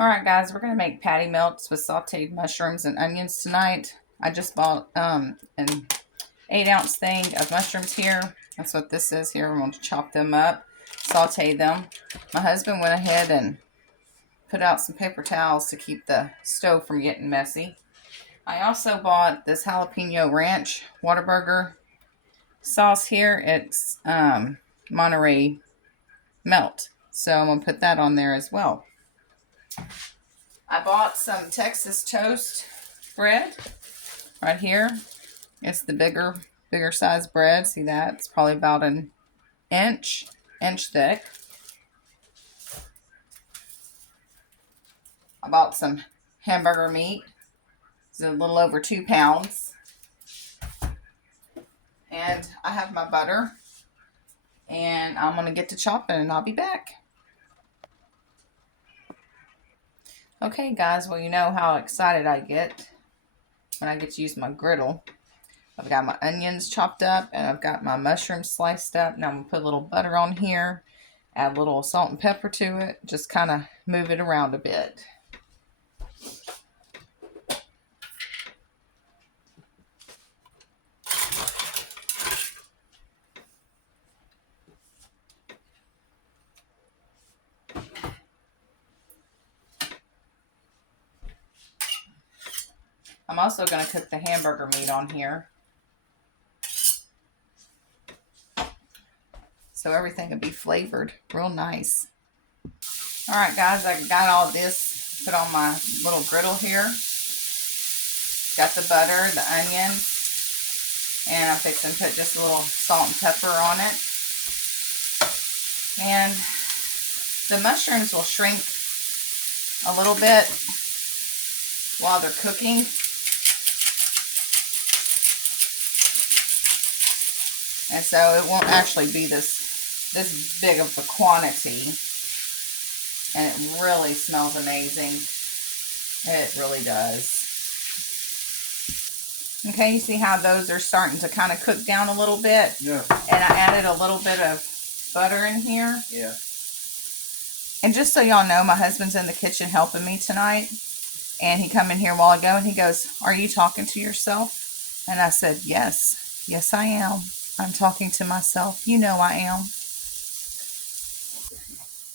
Alright guys, we're going to make patty melts with sauteed mushrooms and onions tonight. I just bought an 8-ounce thing of mushrooms here. That's what this is here. I'm going to chop them up, saute them. My husband went ahead and put out some paper towels to keep the stove from getting messy. I also bought this jalapeno ranch Whataburger sauce here. It's Monterey melt. So I'm going to put that on there as well. I bought some Texas toast bread right here. It's the bigger size bread. See that? It's probably about an inch thick. I bought some hamburger meat. It's a little over 2 pounds. And I have my butter. And I'm going to get to chopping and I'll be back. Okay guys, well you know how excited I get when I get to use my griddle. I've got my onions chopped up and I've got my mushrooms sliced up. Now I'm going to put a little butter on here, add a little salt and pepper to it, just kind of move it around a bit. I'm also going to cook the hamburger meat on here, so everything will be flavored real nice. Alright guys, I got all this put on my little griddle here. Got the butter, the onions, and I'm fixing to put just a little salt and pepper on it. And the mushrooms will shrink a little bit while they're cooking. And so it won't actually be this big of a quantity. And it really smells amazing. It really does. Okay, you see how those are starting to kind of cook down a little bit? Yeah. And I added a little bit of butter in here. Yeah. And just so y'all know, my husband's in the kitchen helping me tonight. And he come in here a while ago and he goes, "Are you talking to yourself?" And I said, "Yes. Yes, I am. I'm talking to myself. You know I am."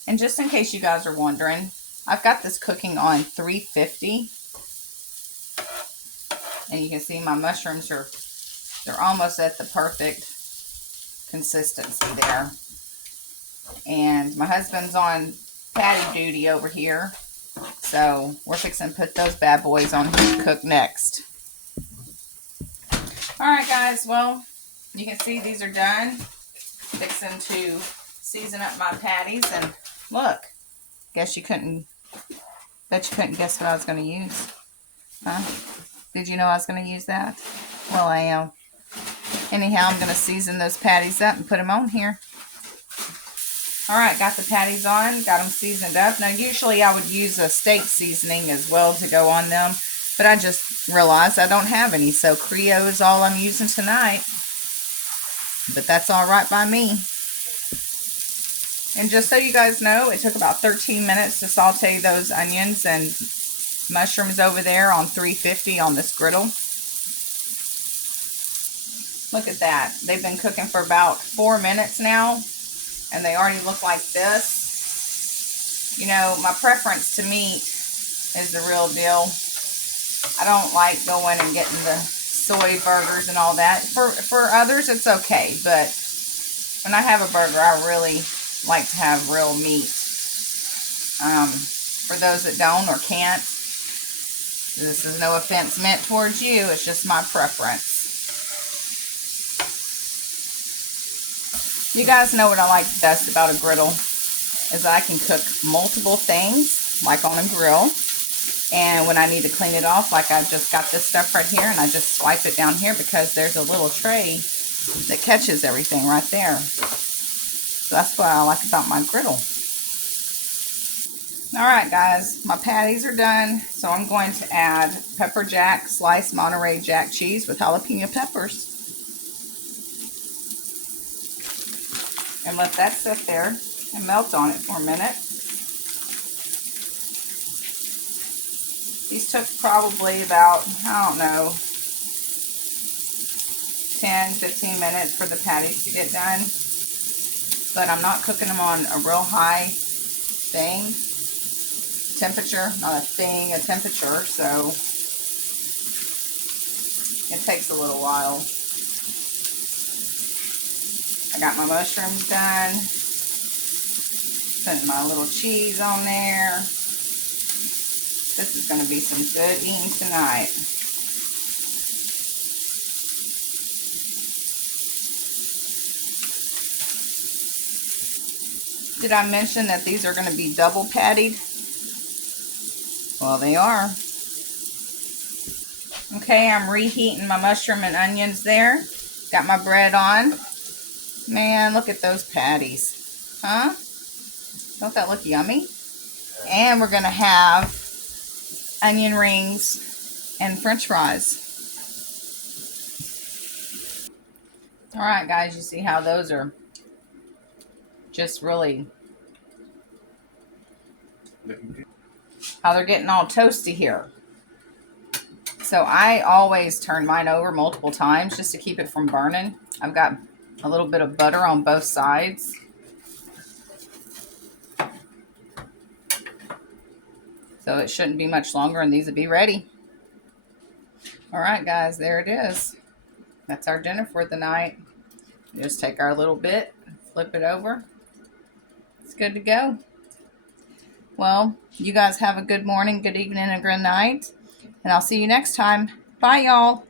And just in case you guys are wondering, I've got this cooking on 350. And you can see my mushrooms they're almost at the perfect consistency there. And my husband's on patty duty over here. So we're fixing to put those bad boys on here to cook next. Alright guys, well, you can see these are done. Fixing to season up my patties, and look, bet you couldn't guess what I was going to use. Huh? Did you know I was going to use that? Well, I am. Anyhow, I'm going to season those patties up and put them on here. Alright, got the patties on, got them seasoned up. Now, usually I would use a steak seasoning as well to go on them, but I just realized I don't have any, so Creole is all I'm using tonight. But that's alright by me. And just so you guys know, it took about 13 minutes to saute those onions and mushrooms over there on 350 on this griddle. Look at that. They've been cooking for about 4 minutes now, and they already look like this. You know, my preference to meat is the real deal. I don't like going and getting the soy burgers and all that. For others, it's okay, but when I have a burger, I really like to have real meat. For those that don't or can't, this is no offense meant towards you. It's just my preference. You guys know what I like best about a griddle is that I can cook multiple things, like on a grill. And when I need to clean it off, like I've just got this stuff right here, and I just swipe it down here because there's a little tray that catches everything right there. So that's what I like about my griddle. Alright guys, my patties are done, so I'm going to add pepper jack, sliced Monterey Jack cheese with jalapeno peppers. And let that sit there and melt on it for a minute. These took probably about, I don't know, 10-15 minutes for the patties to get done. But I'm not cooking them on a real high temperature, not a temperature, so it takes a little while. I got my mushrooms done. Putting my little cheese on there. This is going to be some good eating tonight. Did I mention that these are going to be double pattied? Well, they are. Okay, I'm reheating my mushroom and onions there. Got my bread on. Man, look at those patties. Huh? Don't that look yummy? And we're going to have onion rings and french fries. Alright guys, you see how those are just really, how they're getting all toasty here. So I always turn mine over multiple times just to keep it from burning. I've got a little bit of butter on both sides. So it shouldn't be much longer and these will be ready. Alright guys, there it is. That's our dinner for the night. Just take our little bit, flip it over. It's good to go. Well, you guys have a good morning, good evening, and good night. And I'll see you next time. Bye, y'all.